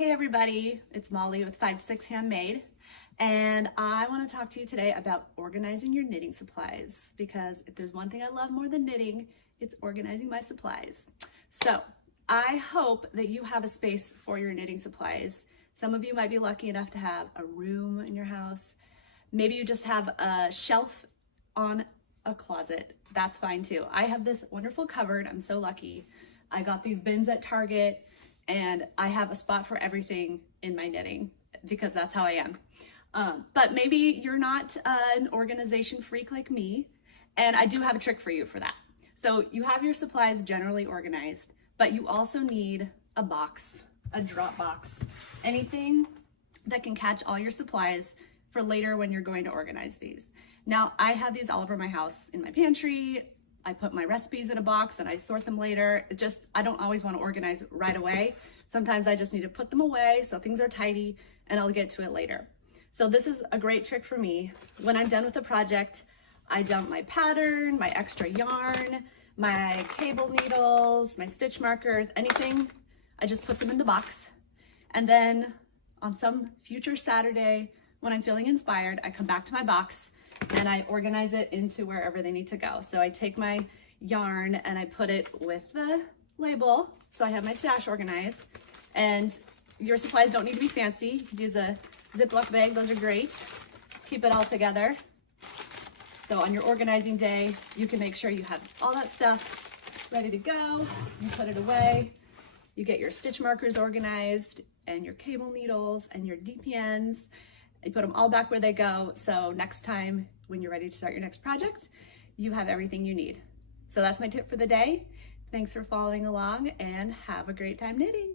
Hey everybody, it's Molly with Six Handmade, and I want to talk to you today about organizing your knitting supplies, because if there's one thing I love more than knitting, it's organizing my supplies. So I hope that you have a space for your knitting supplies. Some of you might be lucky enough to have a room in your house. Maybe you just have a shelf on a closet. That's fine too. I have this wonderful cupboard. I'm so lucky. I got these bins at Target, and I have a spot for everything in my knitting because that's how I am. But maybe you're not an organization freak like me, and I do have a trick for you for that. So you have your supplies generally organized, but you also need a box, a drop box, anything that can catch all your supplies for later when you're going to organize these. Now, I have these all over my house in my pantry. I put my recipes in a box and I sort them later. I don't always want to organize right away. Sometimes I just need to put them away so things are tidy and I'll get to it later. So this is a great trick for me. When I'm done with a project, I dump my pattern, my extra yarn, my cable needles, my stitch markers, anything. I just put them in the box. And then on some future Saturday, when I'm feeling inspired, I come back to my box and I organize it into wherever they need to go. So I take my yarn and I put it with the label. So I have my stash organized, and your supplies don't need to be fancy. You can use a Ziploc bag, those are great. Keep it all together. So on your organizing day, you can make sure you have all that stuff ready to go. You put it away. You get your stitch markers organized and your cable needles and your DPNs. You put them all back where they go, so next time when you're ready to start your next project, you have everything you need. So that's my tip for the day. Thanks for following along, and have a great time knitting.